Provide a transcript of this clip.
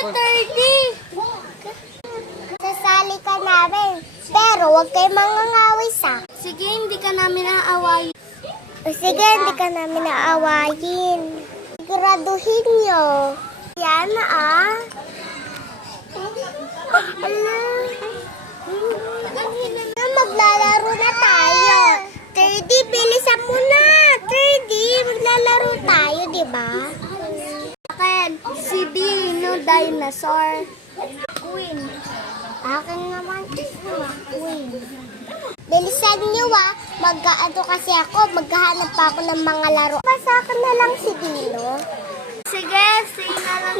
you, 30. Sasali ka namin. Pero huwag kayo mangangaway sa. Sige, hindi ka namin naaawayin. Sige, hindi ka namin naaawayin. Siguraduhin nyo. Yan Maglalaro na tayo. 30, bilisan mo na. 30, maglalaro tayo, di ba? Akin, si Dino Dinosaur. Queen. Akin naman, Queen. Bilisan nyo mag-aado kasi ako, maghahanap pa ako ng mga laro. Sa akin na lang si Dino. Sige, sige na lang